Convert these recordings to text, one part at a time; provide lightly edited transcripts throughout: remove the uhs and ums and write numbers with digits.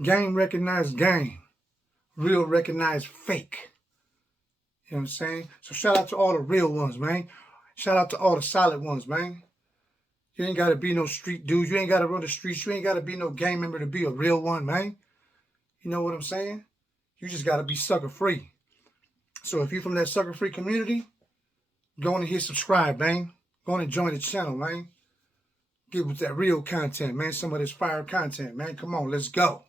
Game recognize game. Real recognize fake. You know what I'm saying? So shout out to all the real ones, man. Shout out to all the solid ones, man. You ain't got to be no street dude. You ain't got to run the streets. You ain't got to be no gang member to be a real one, man. You know what I'm saying? You just got to be sucker free. So if you're from that sucker free community, go on and hit subscribe, man. Go on and join the channel, man. Get with that real content, man. Some of this fire content, man. Come on, let's go.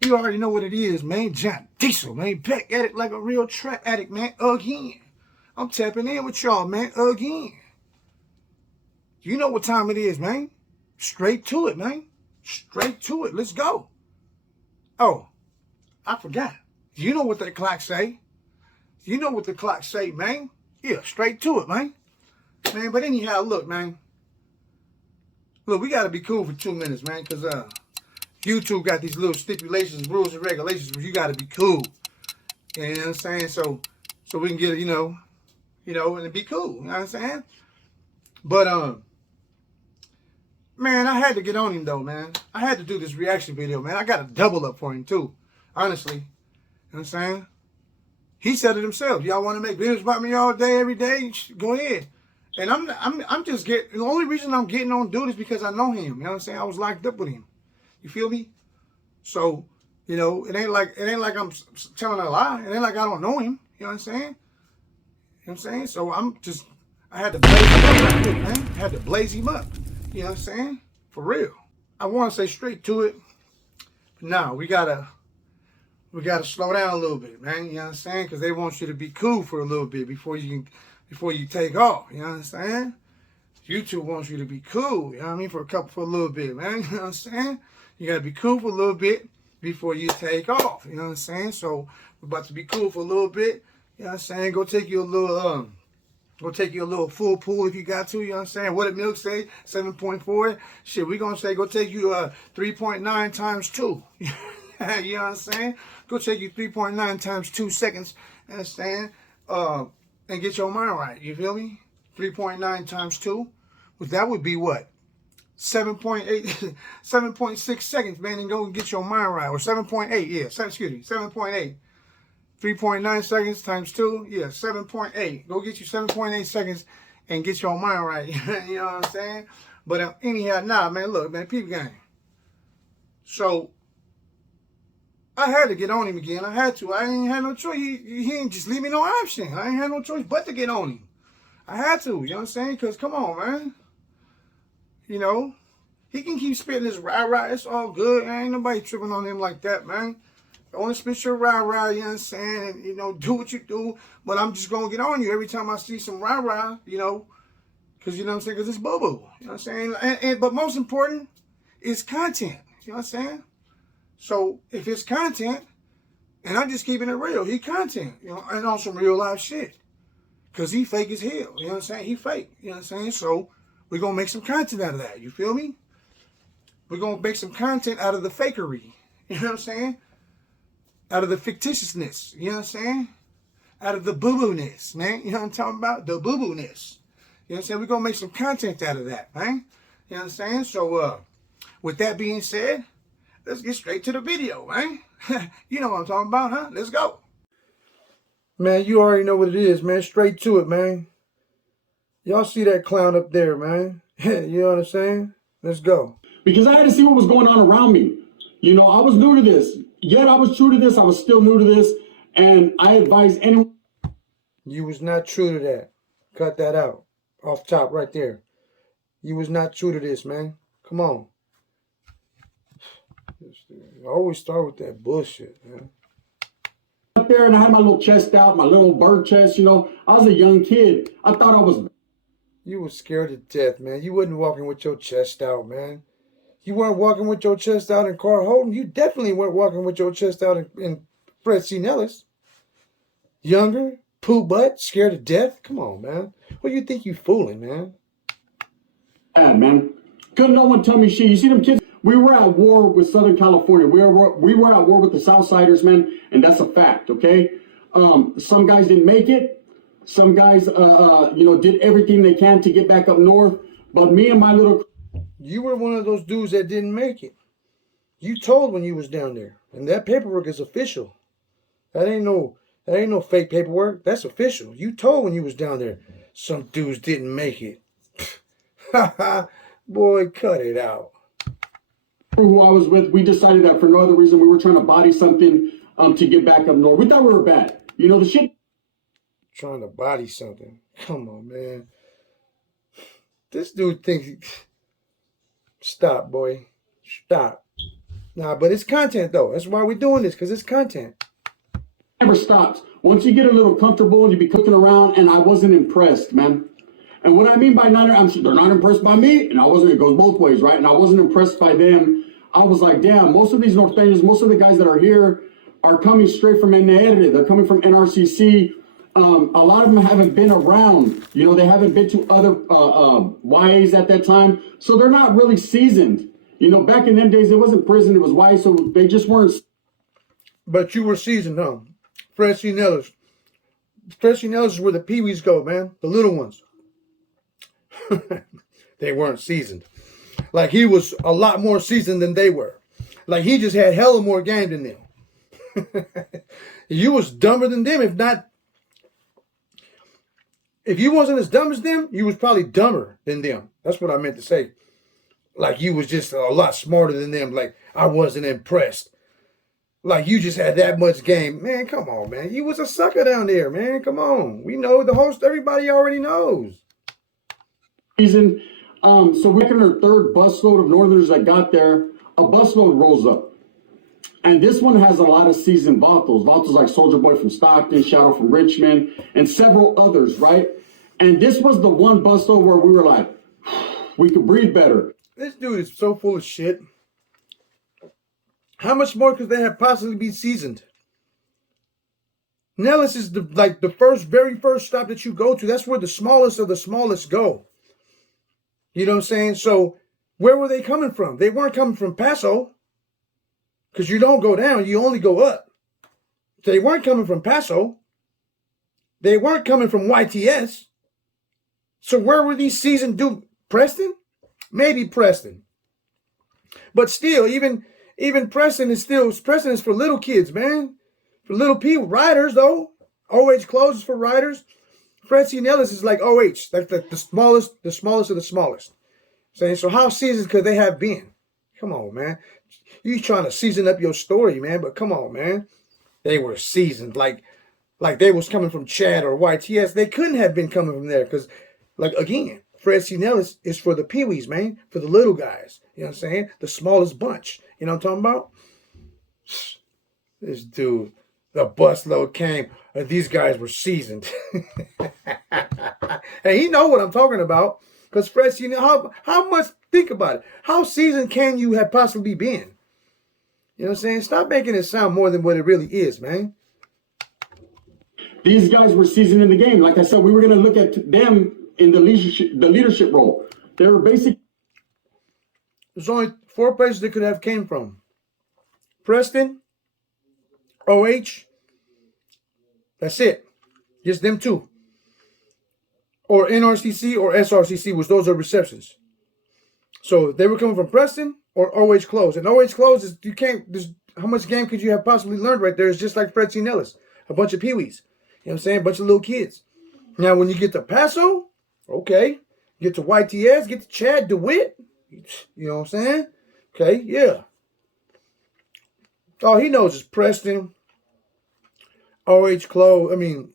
You already know what it is, man. John Diesel, man. Back at it like a real trap addict, man. Again. I'm tapping in with y'all, man. Again. You know what time it is, man. Straight to it, man. Straight to it. Let's go. Oh, I forgot. You know what that clock say. You know what the clock say, man. Yeah, straight to it, man. Man, but anyhow, look, man. Look, we got to be cool for 2 minutes, man, because YouTube got these little stipulations, rules, and regulations where you got to be cool. You know what I'm saying? So we can get, you know, and be cool. You know what I'm saying? But, man, I had to get on him, though, man. I had to do this reaction video, man. I got to double up for him, too. Honestly. You know what I'm saying? He said it himself. Y'all want to make videos about me all day, every day? Go ahead. And I'm just getting, the only reason I'm getting on dude is because I know him. You know what I'm saying? I was locked up with him. You feel me? So, you know, it ain't like I'm telling a lie. It ain't like I don't know him. You know what I'm saying? You know what I'm saying? So I had to blaze him up right quick, man. I had to blaze him up. You know what I'm saying? For real. I want to say straight to it. But now we gotta slow down a little bit, man. You know what I'm saying? Because they want you to be cool for a little bit before you take off. You know what I'm saying? YouTube wants you to be cool. You know what I mean? For a little bit, man. You know what I'm saying? You got to be cool for a little bit before you take off. You know what I'm saying? So we're about to be cool for a little bit. You know what I'm saying? Go take you a little full pool if you got to. You know what I'm saying? What did Milk say? 7.4. Shit, we going to say go take you 3.9 times 2. You know what I'm saying? Go take you 3.9 times 2 seconds. You know what I'm saying? And get your mind right. You feel me? 3.9 times 2. Well, that would be what? 7.8, 7.6 seconds, man, and go and get your mind right. Or 7.8, yeah, 7.8. 3.9 seconds times 2, yeah, 7.8. Go get you 7.8 seconds and get your mind right. You know what I'm saying? But anyhow, nah, man, look, man, peep game. So, I had to get on him again. I had to. I ain't had no choice. He ain't just leave me no option. I ain't had no choice but to get on him. I had to, you know what I'm saying? Because, come on, man. You know, he can keep spitting his rah-rah. It's all good. Ain't nobody tripping on him like that, man. I want to spit your rah-rah, you know what I'm saying? And, you know, do what you do. But I'm just going to get on you every time I see some rah-rah, you know. Because, you know what I'm saying? Because it's boo-boo. You know what I'm saying? But most important is content. You know what I'm saying? So, if it's content, and I'm just keeping it real, he content, you know, and on some real life shit. Because he fake as hell, you know what I'm saying? He fake, you know what I'm saying? So, we're going to make some content out of that, you feel me? We're going to make some content out of the fakery, you know what I'm saying? Out of the fictitiousness, you know what I'm saying? Out of the boo-boo-ness, man, you know what I'm talking about? The boo-boo-ness. You know what I'm saying? We're going to make some content out of that, man. You know what I'm saying? So, with that being said, let's get straight to the video, man. You know what I'm talking about, huh? Let's go. Man, you already know what it is, man. Straight to it, man. Y'all see that clown up there, man? You know what I'm saying? Let's go. Because I had to see what was going on around me. You know, I was new to this. Yet I was true to this. I was still new to this. And I advise anyone. You was not true to that. Cut that out. Off top right there. You was not true to this, man. Come on. I always start with that bullshit, man. Up there and I had my little chest out, my little bird chest, you know. I was a young kid. I thought I was. You was scared to death, man. You wasn't walking with your chest out, man. You weren't walking with your chest out in Carl Holden. You definitely weren't walking with your chest out in Fred C. Nellis. Younger, poo butt, scared to death. Come on, man. What do you think you fooling, man? Bad, man. Couldn't no one tell me shit. You see them kids? We were at war with Southern California. We were at war with the Southsiders, man, and that's a fact, okay? Some guys didn't make it. Some guys, did everything they can to get back up north. But me and my little... You were one of those dudes that didn't make it. You told when you was down there. And that paperwork is official. That ain't no fake paperwork. That's official. You told when you was down there. Some dudes didn't make it. Boy, cut it out. Who I was with, we decided that for no other reason we were trying to body something to get back up north. We thought we were bad. You know, the shit... Trying to body something. Come on, man. This dude thinks... Stop, boy. Stop. Nah, but it's content, though. That's why we're doing this, because it's content. Never stops. Once you get a little comfortable and you be cooking around, and I wasn't impressed, man. And what I mean by not, I'm sure they're not impressed by me, and I wasn't, it goes both ways, right? And I wasn't impressed by them. I was like, damn, most of these Norteños, most of the guys that are here are coming straight from NR. They're coming from NRCC. A lot of them haven't been around. You know, they haven't been to other YAs at that time. So they're not really seasoned. You know, back in them days, it wasn't prison, it was YA, so they just weren't. But you were seasoned, huh? Fred C. Nellis. Fred C. Nellis is where the peewees go, man. The little ones. They weren't seasoned. Like, he was a lot more seasoned than they were. Like, he just had hella more game than them. You was dumber than them. If you wasn't as dumb as them, you was probably dumber than them. That's what I meant to say. Like, you was just a lot smarter than them. Like, I wasn't impressed. Like, you just had that much game. Man, come on, man. You was a sucker down there, man. Come on. We know the host. Everybody already knows. Season. So we're in our third busload of Northerners that got there. A busload rolls up. And this one has a lot of seasoned vatos. Vatos like Soldier Boy from Stockton, Shadow from Richmond, and several others, right? And this was the one busload where we were like, we could breathe better. This dude is so full of shit. How much more could they have possibly be seasoned? Nellis is the very first stop that you go to. That's where the smallest of the smallest go. You know what I'm saying? So where were they coming from? They weren't coming from Paso. Because you don't go down, you only go up. They weren't coming from Paso. They weren't coming from YTS. So where were these seasoned dudes? Preston? Maybe Preston. But still, even Preston is for little kids, man. For little people. Riders, though. OH closes for riders. Fred C. Nellis is like OH. Like the smallest of the smallest. Saying, so how seasoned could they have been? Come on, man. You trying to season up your story, man, but come on, man. They were seasoned. Like they was coming from Chad or YTS. They couldn't have been coming from there because, like, again, Fred C. Nellis is for the peewees, man. For the little guys. You know what I'm saying? The smallest bunch. You know what I'm talking about? This dude, the busload came. These guys were seasoned. And he know what I'm talking about. Because Fred C. Nellis, how much, think about it. How seasoned can you have possibly been? You know what I'm saying? Stop making it sound more than what it really is, man. These guys were seasoned in the game. Like I said, we were going to look at them in the leadership role. They were basic. There's only 4 places they could have came from. Preston, OH, that's it. Just them two. Or NRCC or SRCC, which those are receptions. So they were coming from Preston or OH close. And OH close is, how much game could you have possibly learned right there? It's just like Fred C. Nellis. A bunch of peewees. You know what I'm saying? A bunch of little kids. Now, when you get to Paso, okay. Get to YTS, get to Chad DeWitt. You know what I'm saying? Okay, yeah. All he knows is Preston, OH close,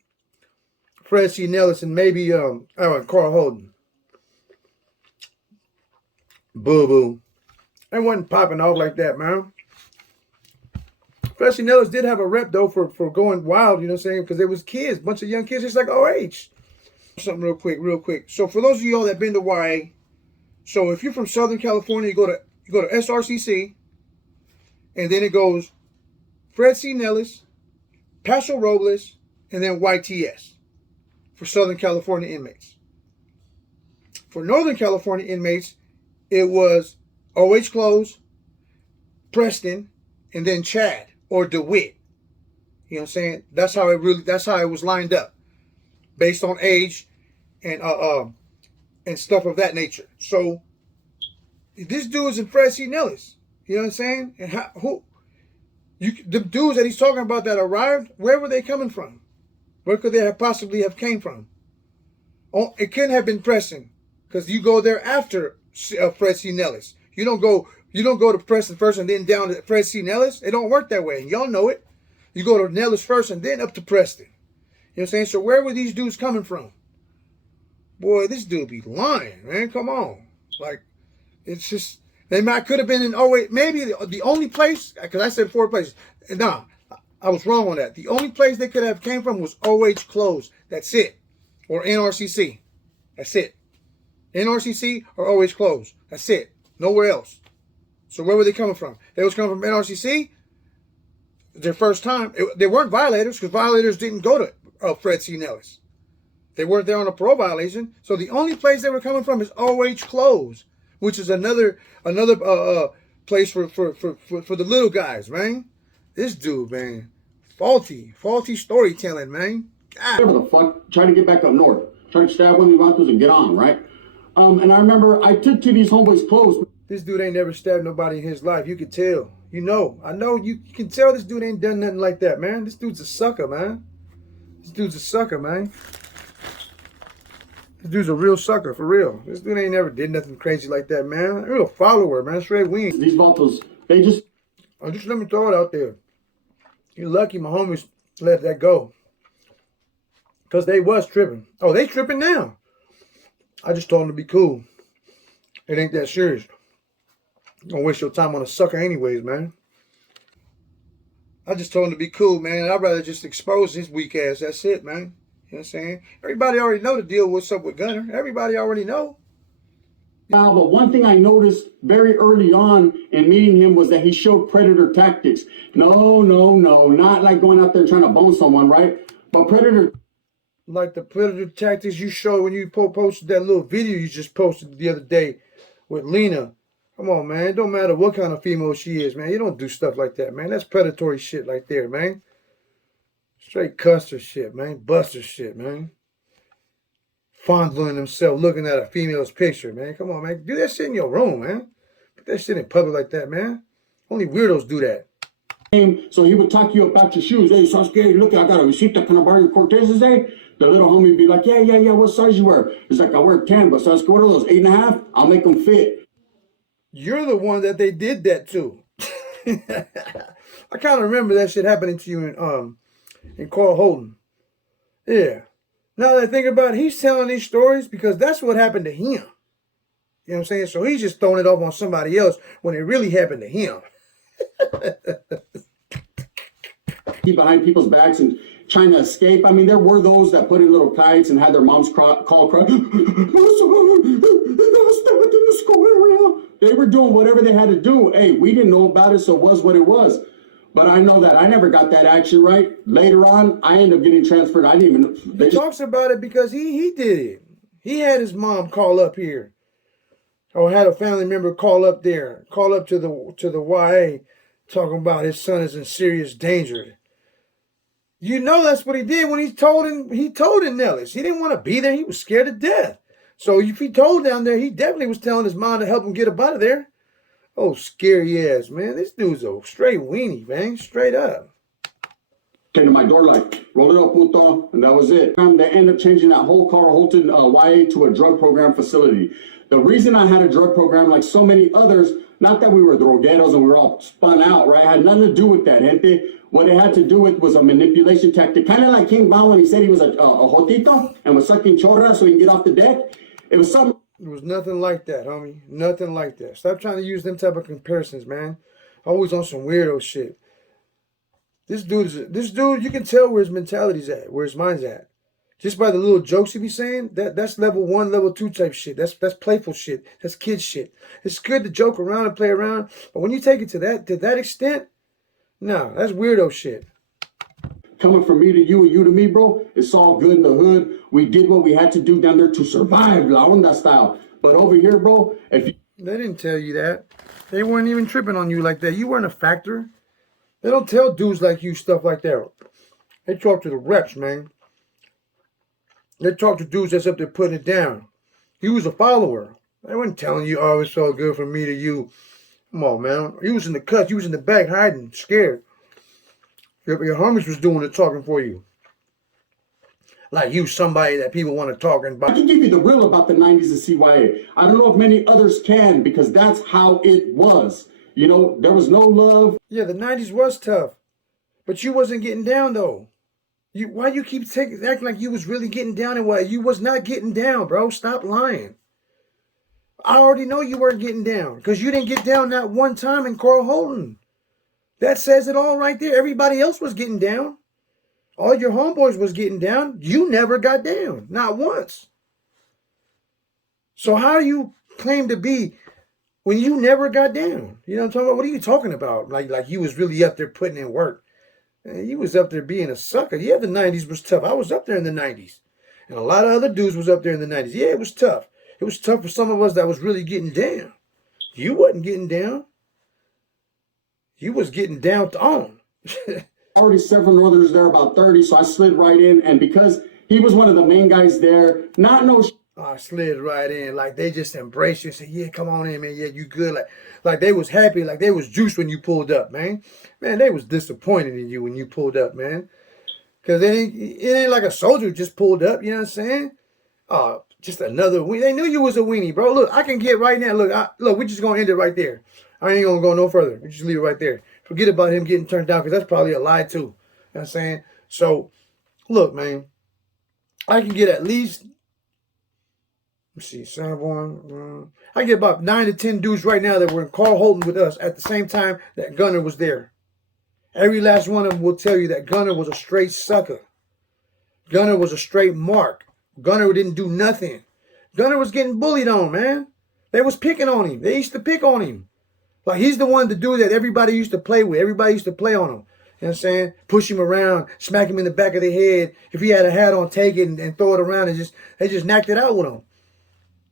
Fred C. Nellis, and maybe Carl Holden. Boo-boo. They wasn't popping off like that, man. Fred C. Nellis did have a rep, though, for going wild, you know what I'm saying? Because there was kids, bunch of young kids, just like OH. Something real quick. So for those of y'all that been to YA, so if you're from Southern California, You go to SRCC, and then it goes Fred C. Nellis, Paso Robles, and then YTS for Southern California inmates. For Northern California inmates, it was OH Close, Preston, and then Chad or DeWitt. You know what I'm saying? That's how it was lined up, based on age and stuff of that nature. So this dude is in Fred C. Nellis. You know what I'm saying? And the dudes that he's talking about that arrived, where were they coming from? Where could they possibly have came from? Oh, it couldn't have been Preston, because you go there after Fred C. Nellis. You don't go to Preston first and then down to Fred C. Nellis. It don't work that way, and y'all know it. You go to Nellis first and then up to Preston. You know what I'm saying? So where were these dudes coming from? Boy, this dude be lying, man. Come on. Like, it's just, they could have been in 08. Maybe the only place, because I said 4 places. Nah, I was wrong on that. The only place they could have came from was OH Close. That's it. Or NRCC. That's it. NRCC or OH Close. That's it. Nowhere else. So where were they coming from? They was coming from NRCC. Their first time. They weren't violators, because violators didn't go to Fred C. Nellis. They weren't there on a parole violation. So the only place they were coming from is OH Close, which is another place for the little guys, man. This dude, man, faulty storytelling, man. God. Whatever the fuck, trying to get back up north, trying to stab one of the Vatos and get on, right? And I remember I took to these homeboys close. This dude ain't never stabbed nobody in his life. You could tell. You know. I know. You can tell this dude ain't done nothing like that, man. This dude's a sucker, man. This dude's a sucker, man. This dude's a real sucker, for real. This dude ain't never did nothing crazy like that, man. A real follower, man. Straight wing. These Vatos, they just... Just let me throw it out there. You're lucky my homies let that go. Because they was tripping. Oh, they tripping now. I just told them to be cool. It ain't that serious. Don't waste your time on a sucker anyways, man. I just told him to be cool, man. I'd rather just expose his weak ass. That's it, man. You know what I'm saying? Everybody already know the deal, what's up with Gunner. Everybody already know. Now, but one thing I noticed very early on in meeting him was that he showed predator tactics. No, not like going out there trying to bone someone, right? But predator... Like the predator tactics you showed when you posted that little video you just posted the other day with Lena. Come on, man. It don't matter what kind of female she is, man. You don't do stuff like that, man. That's predatory shit right there, man. Straight custer shit, man. Buster shit, man. Fondling himself, looking at a female's picture, man. Come on, man. Do that shit in your room, man. Put that shit in public like that, man. Only weirdos do that. So he would talk you about your shoes. Hey, Sasuke, look, I got a receipt. Can I borrow your Cortezes, eh? The little homie would be like, yeah, what size you wear? He's like, I wear 10, but Sasuke, what are those, 8.5? I'll make them fit. You're the one that they did that to. I kind of remember that shit happening to you in Carl Holden. Yeah. Now that I think about it, he's telling these stories because that's what happened to him. You know what I'm saying? So he's just throwing it off on somebody else when it really happened to him. Behind people's backs and trying to escape. I mean, there were those that put in little kites and had their moms call cry. They were doing whatever they had to do. Hey, we didn't know about it, so it was what it was. But I know that I never got that action right. Later on, I ended up getting transferred. I didn't even... He talks about it because he did it. He had his mom call up here. Or had a family member call up there. Call up to the YA talking about his son is in serious danger. You know that's what he did when he told in Nellis. He didn't want to be there. He was scared to death. So if he told down there, he definitely was telling his mom to help him get up out of there. Oh, scary ass, man. This dude's a straight weenie, man. Straight up. Came to my door like, roll it up, puto, and that was it. They ended up changing that whole Carl Holton YA to a drug program facility. The reason I had a drug program like so many others, not that we were drogueros and we were all spun out, right? It had nothing to do with that, gente. What it had to do with was a manipulation tactic. Kind of like King Bao when he said he was a jotito and was sucking chorra so he can get off the deck. It was something. It was nothing like that, homie. Nothing like that. Stop trying to use them type of comparisons, man. Always on some weirdo shit. This dude, you can tell where his mentality's at, where his mind's at. Just by the little jokes he be saying, that's level 1, level 2 type shit. That's playful shit. That's kid shit. It's good to joke around and play around, but when you take it to that extent, nah, that's weirdo shit. Coming from me to you and you to me, bro, it's all good in the hood. We did what we had to do down there to survive, La Onda style. But over here, bro, if you... They didn't tell you that. They weren't even tripping on you like that. You weren't a factor. They don't tell dudes like you stuff like that. They talk to the reps, man. They talk to dudes that's up there putting it down. You was a follower. They wasn't telling you, oh, it's so good from me to you. Come on, man. You was in the cut. You was in the back hiding, scared. Your homies was doing the talking for you. Like you somebody that people want to talk about. I can give you the real about the 90s and CYA. I don't know if many others can, because that's how it was. You know, there was no love. Yeah, the 90s was tough. But you wasn't getting down, though. Why you keep acting like you was really getting down and why you was not getting down, bro? Stop lying. I already know you weren't getting down because you didn't get down that one time in Carl Holden. That says it all right there. Everybody else was getting down. All your homeboys was getting down. You never got down. Not once. So how do you claim to be when you never got down? You know what I'm talking about? What are you talking about? Like you was really up there putting in work. You was up there being a sucker. Yeah, the 90s was tough. I was up there in the 90s. And a lot of other dudes was up there in the 90s. Yeah, it was tough. It was tough for some of us that was really getting down. You wasn't getting down. You was getting down on. Already several Northerners there, about 30, so I slid right in. And because he was one of the main guys there, not no... I slid right in. Like, they just embraced you and said, yeah, come on in, man. Yeah, you good. Like they was happy. Like, they was juiced when you pulled up, man. Man, they was disappointed in you when you pulled up, man. Because it ain't like a soldier just pulled up, you know what I'm saying? Just another weenie. They knew you was a weenie, bro. Look, I can get right now. Look, we're just going to end it right there. I ain't going to go no further. We just leave it right there. Forget about him getting turned down because that's probably a lie, too. You know what I'm saying? So, look, man. I can get at least... Let's see, Sanborn. I get about 9 to 10 dudes right now that were in Carl Holden with us at the same time that Gunner was there. Every last one of them will tell you that Gunner was a straight sucker. Gunner was a straight mark. Gunner didn't do nothing. Gunner was getting bullied on, man. They was picking on him. They used to pick on him. Like, he's the one to do that everybody used to play with. Everybody used to play on him. You know what I'm saying? Push him around, smack him in the back of the head. If he had a hat on, take it and throw it around and they just knocked it out with him.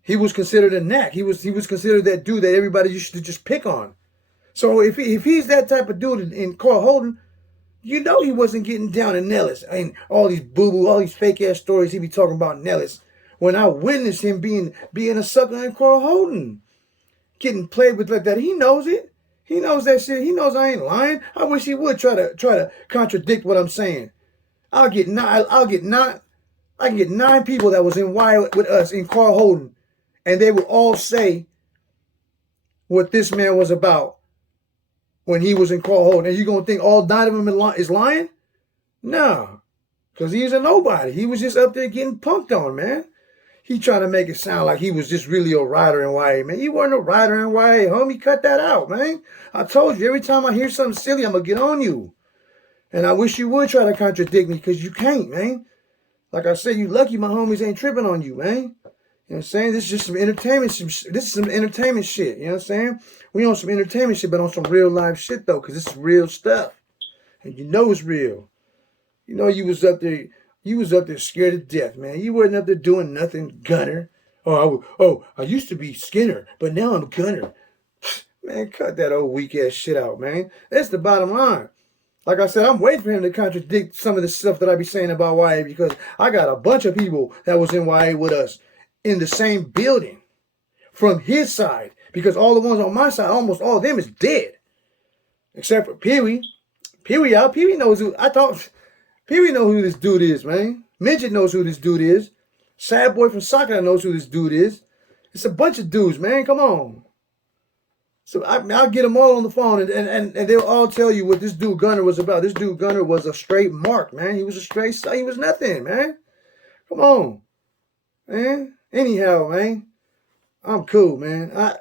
He was considered a knack. He was considered that dude that everybody used to just pick on. So if he's that type of dude in Carl Holden, you know he wasn't getting down in Nellis. And all these boo-boo, all these fake-ass stories he be talking about Nellis. When I witnessed him being a sucker in Carl Holden, getting played with like that, he knows it. He knows that shit. He knows I ain't lying. I wish he would try to contradict what I'm saying. I can get 9 people that was in Y with us in Carl Holden. And they would all say what this man was about when he was in Carl Holden. And you going to think all 9 of them is lying? No. Because he's a nobody. He was just up there getting punked on, man. He trying to make it sound like he was just really a rider in YA, man. You weren't a rider in YA, homie. Cut that out, man. I told you, every time I hear something silly, I'm going to get on you. And I wish you would try to contradict me because you can't, man. Like I said, you lucky my homies ain't tripping on you, man. You know what I'm saying? This is just some entertainment. This is some entertainment shit. You know what I'm saying? We on some entertainment shit, but on some real life shit, though, because it's real stuff. And you know it's real. You know you was up there scared to death, man. You wasn't up there doing nothing, Gunner. I used to be Skinner, but now I'm Gunner. Man, cut that old weak-ass shit out, man. That's the bottom line. Like I said, I'm waiting for him to contradict some of the stuff that I be saying about YA because I got a bunch of people that was in YA with us in the same building from his side, because all the ones on my side, almost all of them is dead, except for Pee-wee. Pee-wee knows who. Pee-wee knows who this dude is, man. Midget knows who this dude is. Sad boy from soccer knows who this dude is. It's a bunch of dudes, man. Come on. So I'll get them all on the phone, and they'll all tell you what this dude Gunner was about. This dude Gunner was a straight mark, man. He was nothing, man. Come on, man. Anyhow, man, I'm cool, man. I'm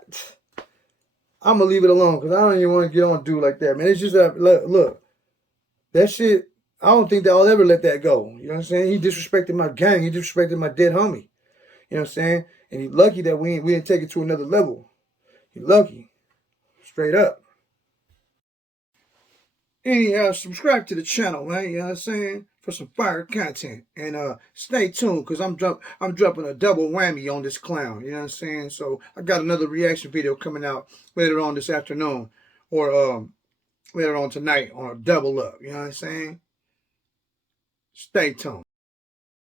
going to leave it alone because I don't even want to get on dude like that, man. It's just that, look, that shit, I don't think that I'll ever let that go. You know what I'm saying? He disrespected my gang. He disrespected my dead homie. You know what I'm saying? And he's lucky that we didn't take it to another level. He's lucky. Straight up. Anyhow, subscribe to the channel, man. You know what I'm saying? For some fire content. And stay tuned, because I'm dropping a double whammy on this clown. You know what I'm saying? So I got another reaction video coming out later on this afternoon. Or later on tonight on a double up. You know what I'm saying? Stay tuned.